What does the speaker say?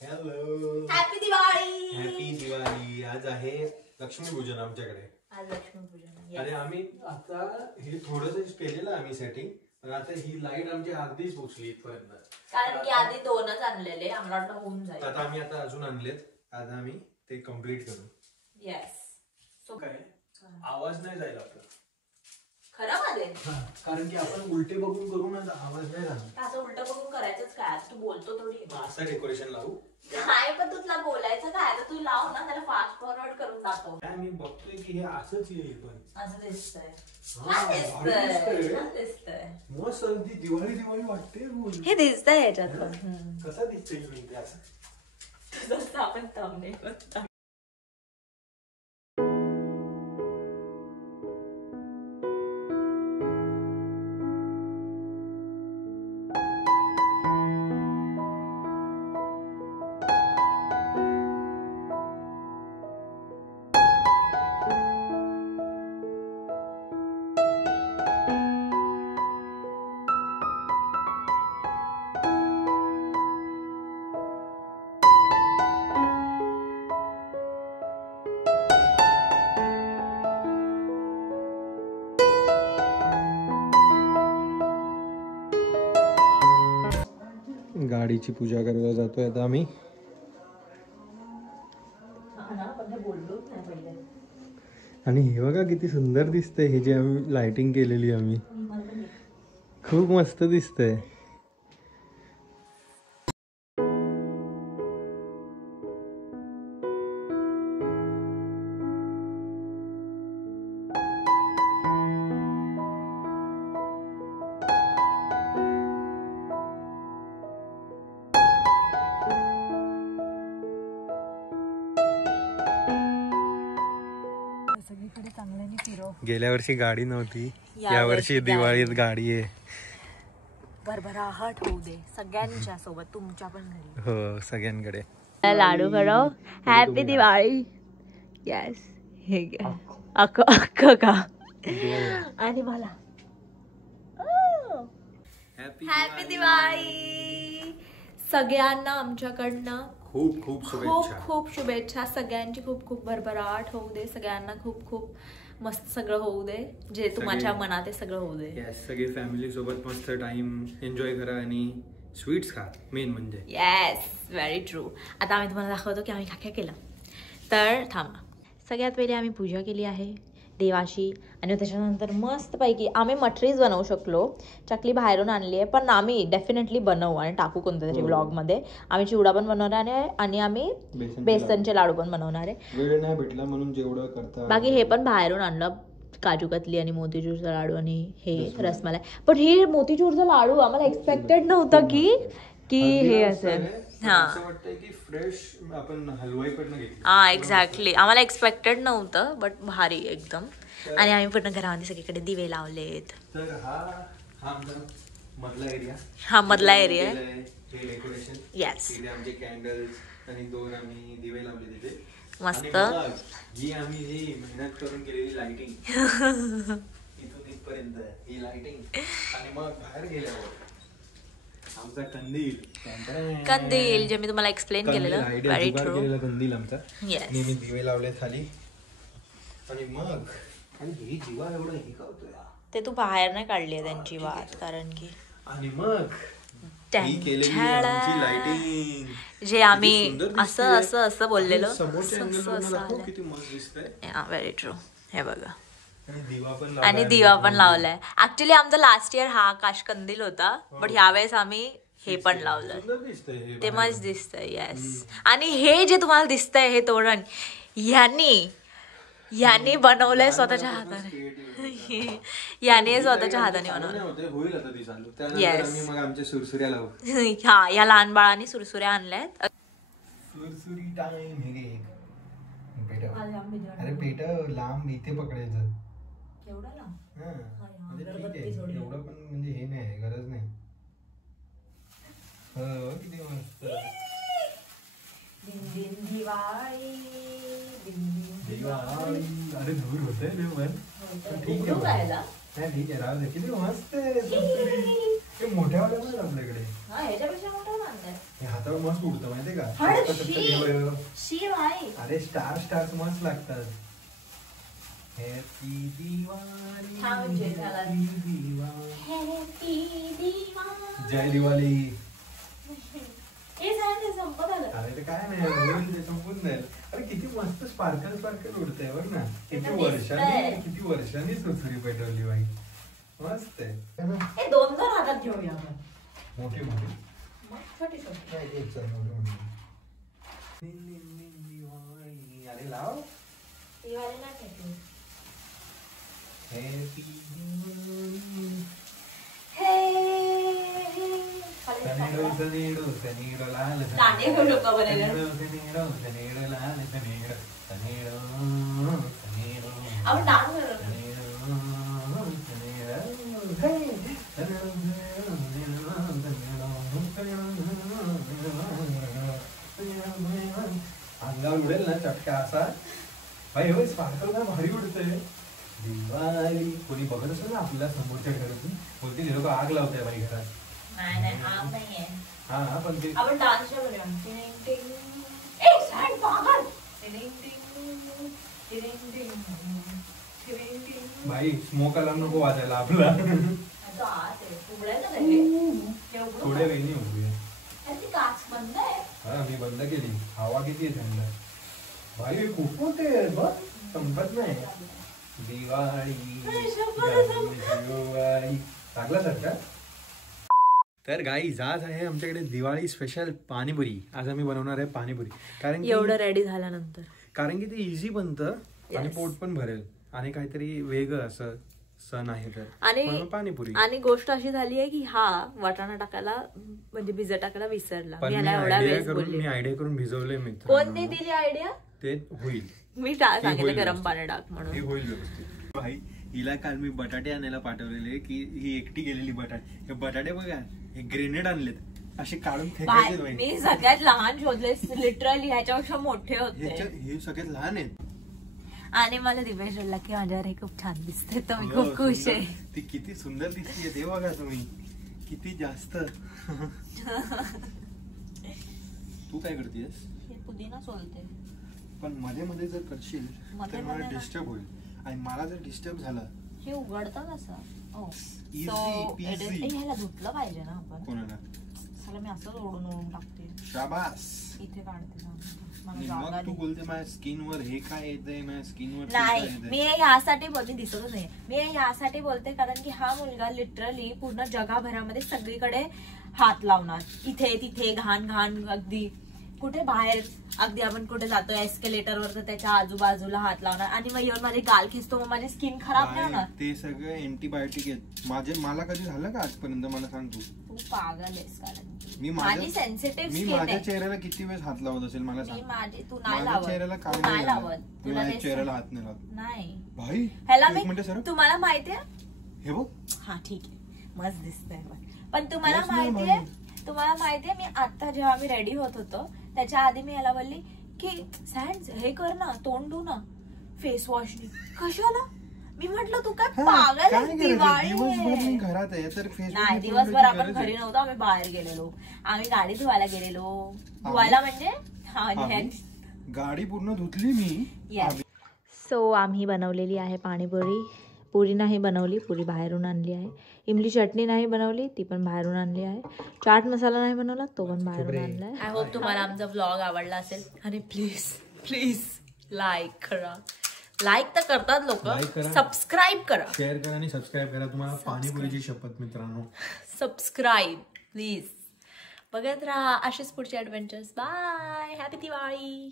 Hello, happy Diwali. Happy Diwali. आज आहे लक्ष्मीपूजन आमच्याकडे. आज लक्ष्मीपूजन. आणि आम्ही आता हे थोडंसं केलेलं आम्ही सेटिंग, पण आता ही लाईट आमची अर्धीच पोचली इथपर्यंत. कारण की आधी 2च आणलेले, आम्हाला वाटलं होऊन जाईल. आता आम्ही अजून आणलेत. आता आम्ही ते कम्प्लीट करू. येस. सो काय आवाज नाही जायला आपला खरं मध्ये, कारण की आपण उलटे बघून करू ना, आवाज नाही राहणार. असं उलट बघून करायचंच काय? तू बोलतो थोडी. असं डेकोरेशन लावू नाही, पण तुला बोलायचं काय? तर तू लाव ना, त्याला फास्ट फॉरवर्ड करून दाखव. मी बघतोय की हे असंच येईल, पण असं दिसतंय. मस्त अगदी दिवाळी दिवाळी वाटते. हे दिसतंय याच्यात पण. कसं दिसतंय असं? जसं आपण thumbnail गाडीची पूजा करायला जातोय आता आम्ही. आणि हे बघा किती सुंदर दिसतंय. हे जे आम्ही लाइटिंग केलेली आम्ही, खूप मस्त दिसतंय. गेल्या वर्षी गाडी नव्हती, या वर्षी दिवाळीत गाडी आहे. भरभराहट होऊ दे सगळ्यांच्या सोबत, तुमच्या पण घरी. हो, सगळ्यांकडे लाडू करो. हॅपी दिवाळी. येस, हे घ्या. अक्क का आणि मला हॅपी दिवाळी. सगळ्यांना आमच्याकडनं खूप खूप शुभेच्छा. खूप शुभेच्छा. सगळ्यांची खूप खूप भरभराट होऊ दे. सगळ्यांना खूप खूप मस्त सगळं होऊ दे, जे तुमच्या मनात आहे सगळं होऊ दे. सगळे फॅमिली सोबत मस्त टाइम एन्जॉय करा आणि स्वीट्स खा, मेन म्हणजे. Yes, very true. आता आम्ही तुम्हाला दाखवतो की आम्ही काय काय केलं. तर थांबा. सगळ्यात पहिले आम्ही पूजा केली आहे देवाशी, आणि त्याच्यानंतर मस्तपैकी आम्ही मठरीच बनवू शकलो. चकली बाहेरून आणली आहे, पण आम्ही डेफिनेटली बनवू आणि टाकू कोणत्या तरी ब्लॉगमध्ये. आम्ही चिवडा पण बनवणार आहे आणि आम्ही बेसनचे लाडू पण बनवणार आहे. वेळ नाही भेटला म्हणून जेवढं करता. बाकी हे पण बाहेरून आणलं, काजू कतली आणि मोतीचूरचा लाडू आणि हे रसमलाई. पण हे मोतीचूरचा लाडू आम्हाला एक्सपेक्टेड नव्हतं की हे असेल. हा, एक्झॅक्टली. आम्हाला एक्सपेक्टेड नव्हतं, बट भारी एकदम. आणि आम्ही पूर्ण घरामध्ये सगळीकडे दिवे लावलेत. तर हा मधला एरिया आहे. येस, आमचे कॅन्डल्स आणि 2 आम्ही दिवे लावले तिथे. मस्त. ही आम्ही जी मेहनत करून केलेली लाइटिंग इथून इथपर्यंत ही लाइटिंग. आणि मग बाहेर गेल्यावर आमचा कंदील जे मी तुम्हाला एक्सप्लेन केलेलं. Very true. कंदील आमचा. येस, मी दिवे लावले खाली. आणि मग ही जीवा एवढं हे करतोय ते तू बाहेर नाही काढली आहे त्यांची वाट, कारण की. आणि मग जे आम्ही असं असं असं बोललेलो. Very true. हे बघा, आणि दिवा पण लावलाय. ऍक्च्युली आमचा लास्ट इयर हा आकाश कंदील होता, बट ह्यावेळेस आम्ही हे पण लावलंय. ते मस्त दिसतंय. येस. आणि हे जे तुम्हाला दिसतंय हे तोरण यांनी बनवलंय स्वतःच्या हाताने. याने स्वतःच्या हाताने बनवलं. येस. हा, या लहान बाळाने सुरसुऱ्या आणल्यात. अरे पेट लांब इथे पकडायचं. एवढं लांब एवढं पण म्हणजे हे नाही, गरज नाही. किती मस्त. दिवाळी दिवाळी. अरे दूर होतंय पण ठीक आहे. ठीक आहे, राहू दे. किती मस्त आहे. हे मोठ्यावाले पण आपल्याकडे ह्याच्यापेक्षा मोठं बांधलंय. हे हातावर मस्त उडतं माहितीये का? अरे फक्त शी. ठेवायला. शी भाई. अरे स्टार मस्त लागतात. हॅपी दिवाळी. हा म्हणजे झाला. हॅपी दिवाळी. हॅपी दिवाळी. जय दिवाळी. हे झालं संपत आलं. अरे ते काय नाही होईल ते संपून जाईल. अरे किती मस्त स्पार्कल उडतंय बघ ना. किती वर्षांनी सुसरी पेटवली बाई. मस्त आहे. हे दोन हातात घेऊया आपण. मोठी छोटी छोटी. अरे लाव. दिवाळी नाही खेळतो. हॅपी दिवाळी. सनेडो लाल आपण डान्स करू. अंगावर उडेल ना चटका असा भाई. हो स्पार्कल ना भारी उडतंय. दिवाळी कोणी बघत असेल ना आपल्या समोरच्या घरातून बोलते लोक आग लावताय बाई घरात. नाही आग नाहीये. हा पण ते आपण डान्स करूया. टिंग टिंग. ए सांड पागल. टिंग टिंग टिंग टिंग टिंग. भाई स्मोक अलार्म नको वाजायला आपला. तो आत आहे. उघडायचं नाही. थोड्या वेळी उघडूया. अरे ती काच बंद आहे. हा मी बंद केली. हवा किती आहे थंड. भाई खूप मोठे बघ संपत नाही. दिवाळी दिवाळी लागला सारखा. तर गाईज आज आहे आमच्याकडे दिवाळी स्पेशल पाणीपुरी. आज आम्ही बनवणार आहे पाणीपुरी. कारण एवढं रेडी झाल्यानंतर कारण की ते इझी बनतं आणि पोट पण भरेल आणि काहीतरी वेगळं असं सण आहे तर आणि पाणीपुरी. आणि गोष्ट अशी झाली आहे की हा वाटाणा टाकायला म्हणजे भिजत टाकायला विसरला. मी आयडिया करून भिजवले मित्र. कोणती दिली आयडिया? ते होईल. मी सांगितलं गरम पाणी टाक म्हणून. हे होईल व्यवस्थित. भाई हिला काल मी बटाटे आणायला पाठवलेले की ही एकटी गेलेली बटाटे. हे बटाटे बघा हे ग्रेनेड आणलेत असे काढून फेकायचे. मी सगळ्यात लहान शोधले लिटरली. ह्याच्यापेक्षा मोठे होते. हे सगळ्यात लहान आहेत. आणि मला दिवेश बोलला की माझ्यावर हे खूप छान दिसते. तर मी खूप खुश आहे. ती किती सुंदर दिसते ते बघा तुम्ही. किती जास्त. तू काय करतेस? हे पुदिना सोलते. पण मध्ये मध्ये जर करशील तर मला डिस्टर्ब होईल. आणि मला जर डिस्टर्ब झालं हे उघडतं कसं? इझी. ह्याला धुतलं पाहिजे ना आपण. कोणाला? चला मी असंच ओढून टाकते. शाबास. इथे काढते. मग तू बोलते माझ्या स्किन वर हे काय येतंय माझ्या स्किन वर. नाही मी ह्यासाठी बोलते. दिसतच नाही. मी ह्यासाठी बोलते कारण की हा मुलगा लिटरली पूर्ण जगाभरामध्ये सगळीकडे हात लावणार. इथे तिथे घाण घाण अगदी कुठे बाहेर अगदी आपण कुठे जातो एस्केलेटर वर तर त्याच्या आजूबाजूला हात लावणार. आणि मग येऊन माझे गाल खिसतो. मग माझी स्किन खराब नाही होणार. ते सगळं अँटीबायोटिक आहेत. मला कधी झालं का आजपर्यंत मला सांग तू. तू पागल आहेस. कारण मी माझ्या चेहऱ्याला किती वेळेस हात लावत असेल मला सांग. तू नाही लावत. चेहऱ्याला काय नाही लावत. माझ्या चेहऱ्याला हात नाही लावत. नाही भाई ह्याला मी तुम्हाला माहितीये. हे बघ. हा ठीक आहे मस्त दिसतंय. पण तुम्हाला माहितीये मी आता जेव्हा मी रेडी होत होतो त्याच्या आधी मी याला बोलली की सॅन्ड हे कर ना तोंड धु ना फेस वॉश. कशाला? मी म्हटलं तू काय पागल आहे. दिवाळी घरात आहे तर नाही. दिवसभर आपण घरी नव्हतो. आम्ही बाहेर गेलेलो. आम्ही गाडी धुवायला गेलेलो. धुवायला म्हणजे गाडी पूर्ण धुतली मी. सो आम्ही बनवलेली आहे पाणीपुरी. पुरी नाही बनवली. पुरी बाहेरून आणली आहे. इमली चटणी नाही बनवली. ती पण बाहेरून आणली आहे. चाट मसाला नाही बनवला. तो पण बाहेरून आणलाय. आय होप तुम्हाला आमचा व्लॉग आवडला असेल. आणि प्लीज लाईक करा. लाईक तर करतात लोक. सबस्क्राईब करा. शेअर करा आणि सबस्क्राईब करा. तुम्हाला पाणीपुरीची शपथ मित्रांनो. Subscribe please. बघत राहा असेच पुढचे ॲडव्हेंचर्स. बाय. हॅपी दिवाळी.